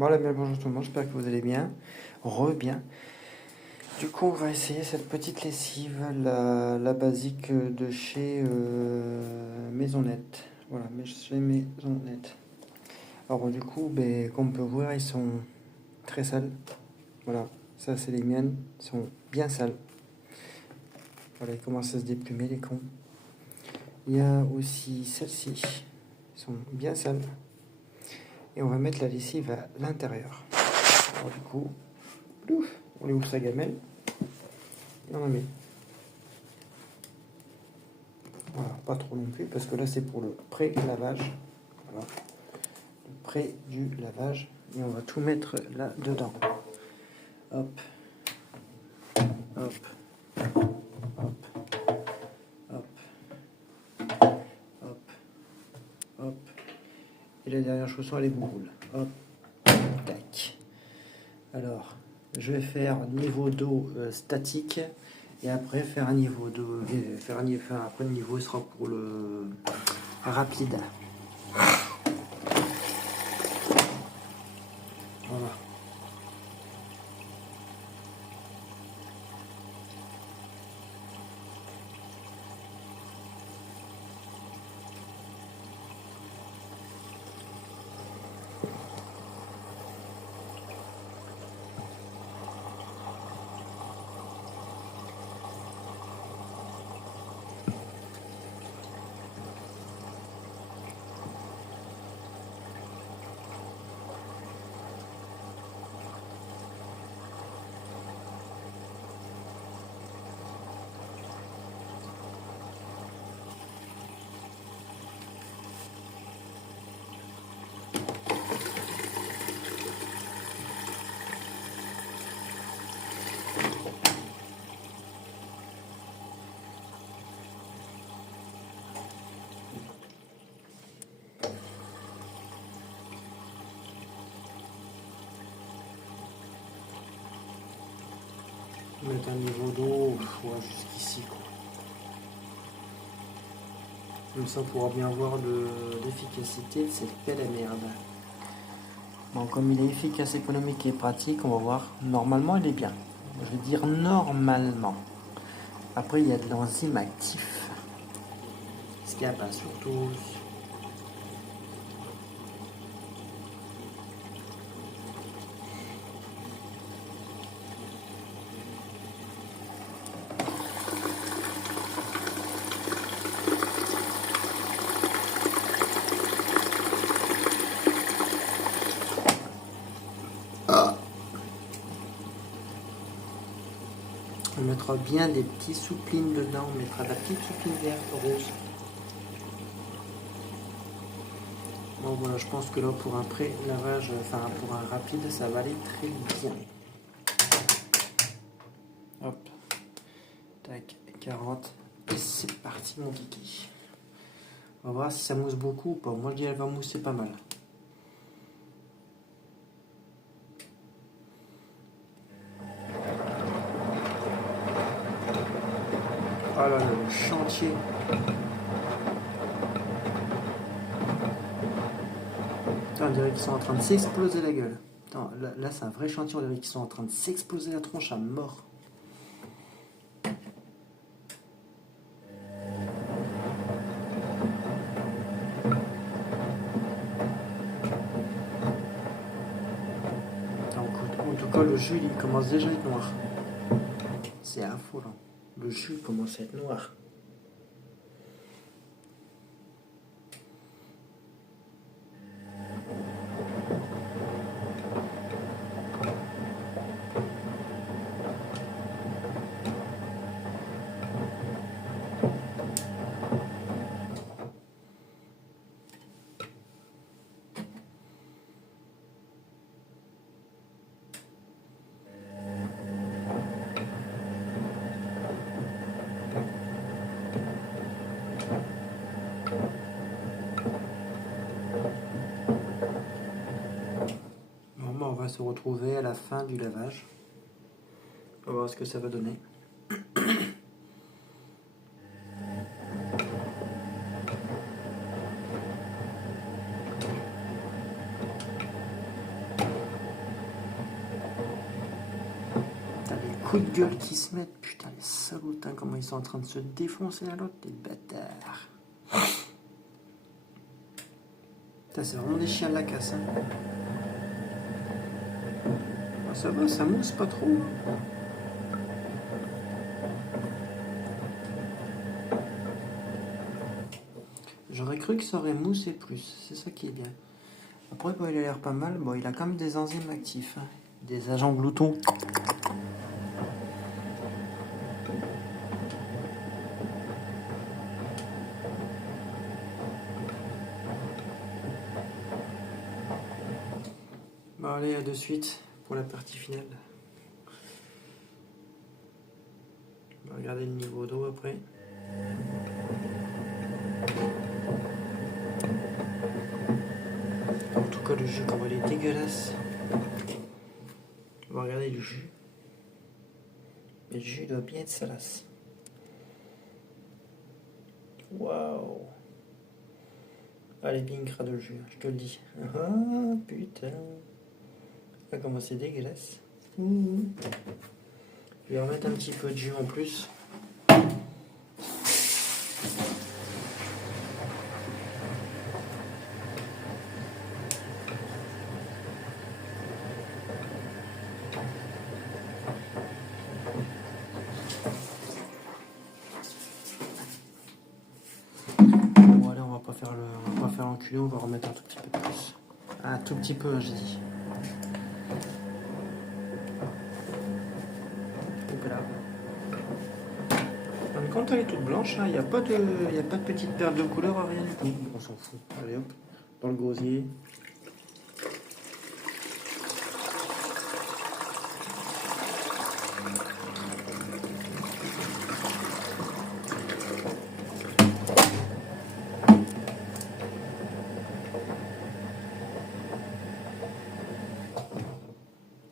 Voilà, bien bonjour tout le monde, j'espère que vous allez bien, bien. Du coup, on va essayer cette petite lessive, la basique de chez Maisonnette. Voilà, mais chez Maisonnette. Alors du coup, comme on peut voir, ils sont très sales. Voilà, ça c'est les miennes, ils sont bien sales. Voilà, ils commencent à se déplumer les cons. Il y a aussi celles-ci, ils sont bien sales. Et on va mettre la lessive à l'intérieur. Alors du coup, on lui ouvre sa gamelle et on la met. Voilà, pas trop non plus, parce que là c'est pour le pré-lavage. Voilà, le pré du lavage. Et on va tout mettre là dedans. Hop, hop, hop, hop, hop, hop. Et la dernière chaussure, elle est bouroule. Hop, tac. Alors, je vais faire niveau d'eau statique. Et après faire un niveau d'eau, après le niveau sera pour le rapide. Voilà. Mettre un niveau d'eau jusqu'ici, quoi. Comme ça on pourra bien voir l'efficacité de cette pelle à merde. Bon, comme il est efficace, économique et pratique, on va voir. Normalement il est bien. Je vais dire normalement. Après il y a de l'enzyme actif. Ce qu'il n'y a pas surtout. On mettra bien des petits souplines dedans, on mettra de la petite soupline verte, rose. Bon voilà, je pense que là pour un pré-lavage, enfin pour un rapide, ça va aller très bien. Hop, tac, 40, et c'est parti mon kiki. On va voir si ça mousse beaucoup ou pas. Moi je dis elle va mousser pas mal. Oh là là, le chantier. Attends, on dirait qu'ils sont en train de s'exploser la gueule. Attends, là c'est un vrai chantier, on dirait qu'ils sont en train de s'exploser la tronche à mort. En tout cas, le jus il commence déjà à être noir. C'est affolant. Le jus commence à être noir. On va se retrouver à la fin du lavage. On va voir ce que ça va donner. gueule qui se mettent. Putain, les salotins, comment ils sont en train de se défoncer à l'autre, les bâtards. Putain, c'est vraiment des chiens de la casse. Hein. Ah, ça va, ça mousse pas trop. J'aurais cru que ça aurait moussé plus, c'est ça qui est bien. Après, bon, il a l'air pas mal. Bon, il a quand même des enzymes actifs, hein. Des agents gloutons. Bon, allez, à de suite pour la partie finale. On va regarder le niveau d'eau après. En tout cas, le jus, comment il est dégueulasse. On va regarder le jus. Le jus doit bien être salace. Waouh! Allez, bien crade le jus, je te le dis. Ah, putain! Ah, comment c'est dégueulasse. Je vais remettre un petit peu de jus en plus. Bon, allez, on va pas faire l'enculé, on va remettre un tout petit peu plus. Un tout petit peu, j'ai dit. Quand elle est toute blanche, il n'y a pas de petite perle de couleur, rien du tout. On s'en fout. Allez hop, dans le gosier.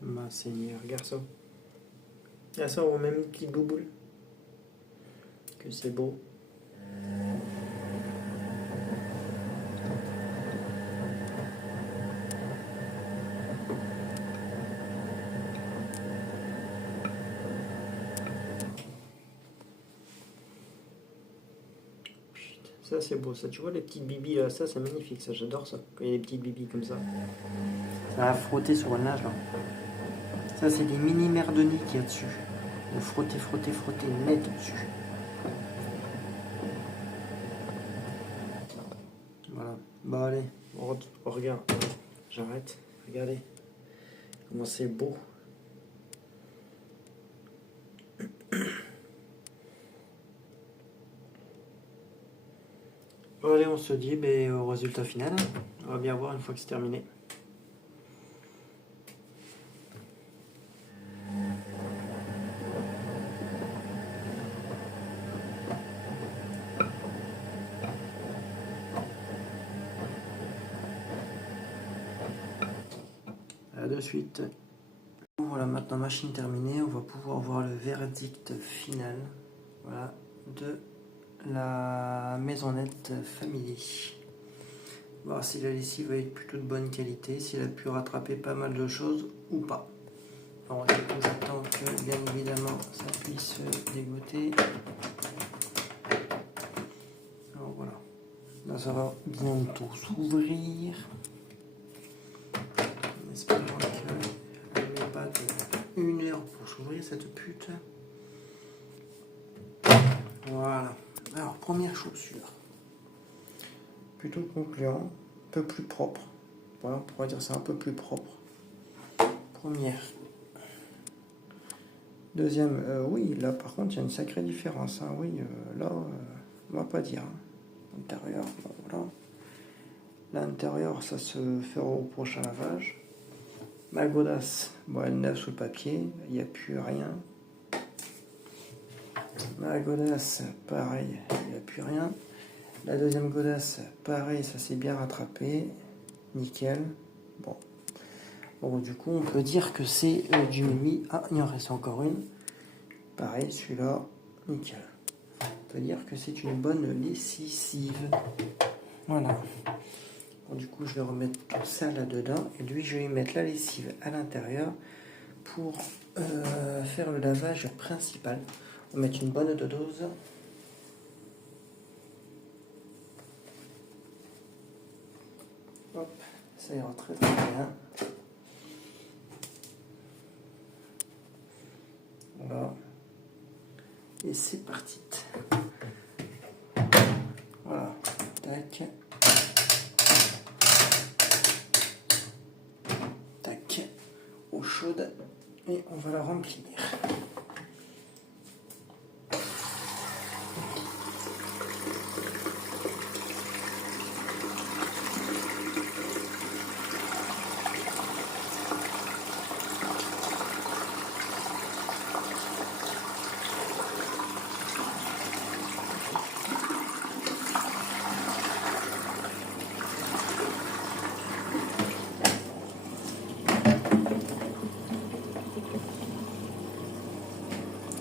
Ma Seigneur, regarde ça. Il y a ça, on met une petite bouboule. Que c'est beau. Putain, ça c'est beau, ça. Tu vois les petites bibis là, ça c'est magnifique, ça. J'adore ça. Quand il y a des petites bibis comme ça. Ça va frotter sur un nage là. Ça c'est des mini merdonies qu'il y a dessus. De frotter, frotter, frotter net dessus. Voilà. Bah allez, on regarde. J'arrête. Regardez. Comment c'est beau. Bon, allez, on se dit au résultat final. On va bien voir une fois que c'est terminé. De suite. Voilà, maintenant machine terminée, on va pouvoir voir le verdict final, voilà, de la maisonnette Family. Voir si la lessive va être plutôt de bonne qualité, s'il a pu rattraper pas mal de choses ou pas. Alors du coup j'attends que bien évidemment ça puisse dégoter. Alors voilà, là ça va bientôt s'ouvrir. En espérant qu'elle ne met pas de 1 heure pour s'ouvrir cette pute. Voilà. Alors première chaussure. Plutôt concluant, un peu plus propre. Voilà, on pourrait dire c'est un peu plus propre. Première. Deuxième, oui, là par contre il y a une sacrée différence. Hein. Oui, là, on va pas dire. Hein. L'intérieur, bon, voilà. L'intérieur, ça se fait au prochain lavage. Ma godasse, bon, elle est neuve sous le papier, il n'y a plus rien. Ma godasse, pareil, il n'y a plus rien. La deuxième godasse, pareil, ça s'est bien rattrapé. Nickel. Bon. Bon, du coup, on peut dire que c'est du Mimi. Ah, il en reste encore une. Pareil, celui-là, nickel. On peut dire que c'est une bonne lessive. Voilà. Bon, du coup, je vais remettre tout ça là-dedans. Et lui, je vais mettre la lessive à l'intérieur pour faire le lavage principal, on va mettre une bonne dose. Hop, ça ira très très bien. Voilà. Et c'est parti. Voilà. Tac. Tac. Eau chaude. Et on va la remplir.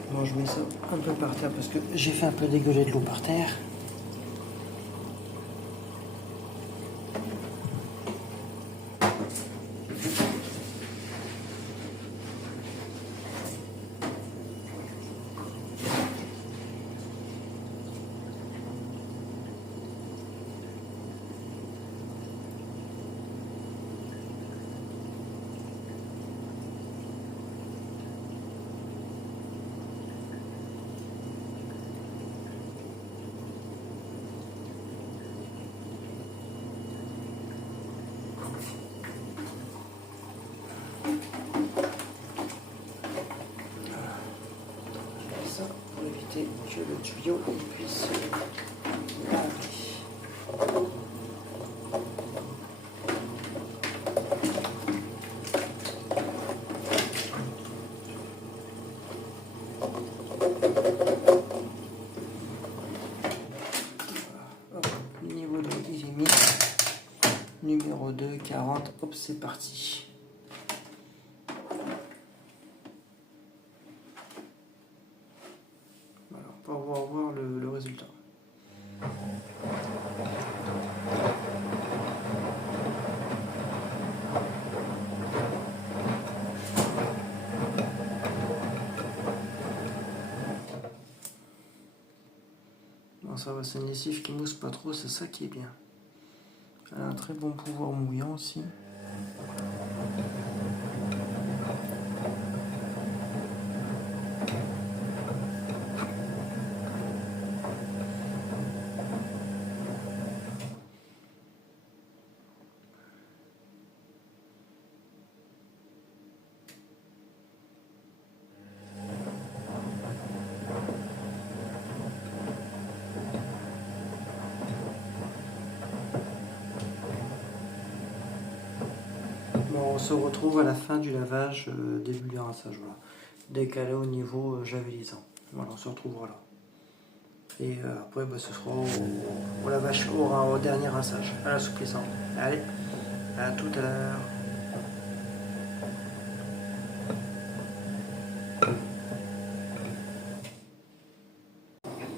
Bon, je mets ça un peu par terre parce que j'ai fait un peu dégueuler de l'eau par terre. Pour éviter que le tuyau puisse laver. Hop, le niveau d'eau il est mis. Numéro 2, 40, hop, c'est parti. Voilà, on va pouvoir voir le résultat. Bon, ça va, c'est une lessive qui mousse pas trop, c'est ça qui est bien. Elle a un très bon pouvoir mouillant aussi. Bon, on se retrouve à la fin du lavage, début du rinçage, voilà. Décalé au niveau javelisant. Voilà, on se retrouvera là. Et après, bah, ce sera au lavage, au dernier rinçage, à l'assouplissant. Allez, à tout à l'heure.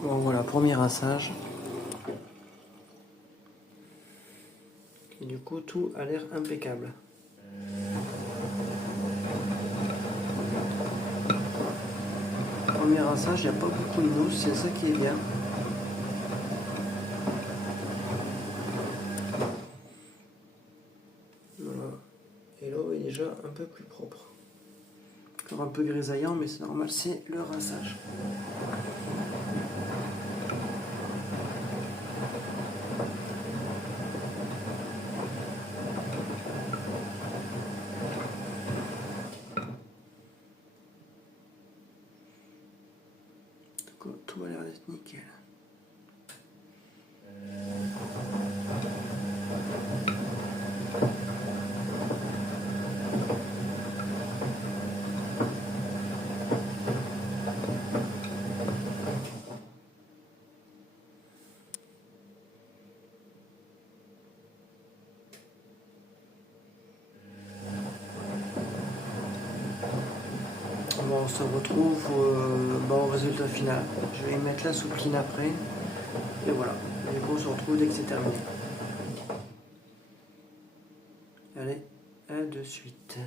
Bon, voilà, premier rinçage. Et du coup, tout a l'air impeccable. Premier rinçage, il n'y a pas beaucoup de mousse, c'est ça qui est bien. Voilà. Et l'eau est déjà un peu plus propre. Encore un peu grisaillant, mais c'est normal, c'est le rinçage. Tout a l'air d'être nickel. Bon, on se retrouve au résultat final. Je vais mettre la soupline après. Et voilà. Et du coup, on se retrouve dès que c'est terminé. Allez, à de suite.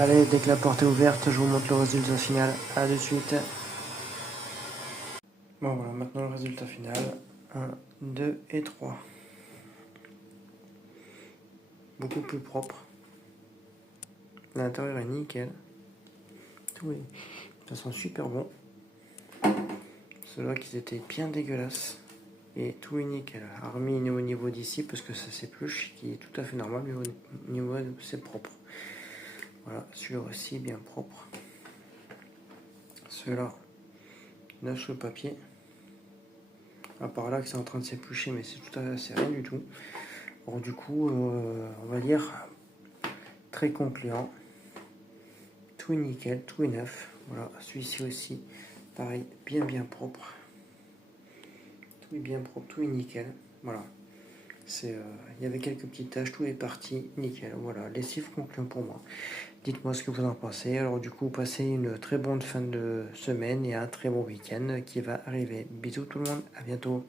Allez, dès que la porte est ouverte, je vous montre le résultat final. A de suite. Bon voilà, maintenant le résultat final. 1, 2 et 3. Beaucoup plus propre. L'intérieur est nickel. Tout est... Ça sent super bon. Ceux-là qui étaient bien dégueulasses. Et tout est nickel. Hormis au niveau d'ici, parce que ça s'épluche, qui est tout à fait normal, mais au niveau c'est propre. Voilà, celui-là aussi bien propre. Ceux-là, neuf sur le papier. À part là que c'est en train de s'éplucher, mais c'est rien du tout. Alors du coup, on va dire très concluant. Tout est nickel, tout est neuf. Voilà, celui-ci aussi, pareil, bien propre. Tout est bien propre, tout est nickel. Voilà. Il y avait quelques petites taches, tout est parti, nickel. Voilà, lessive concluante pour moi. Dites-moi ce que vous en pensez. Alors du coup, passez une très bonne fin de semaine et un très bon week-end qui va arriver. Bisous tout le monde, à bientôt.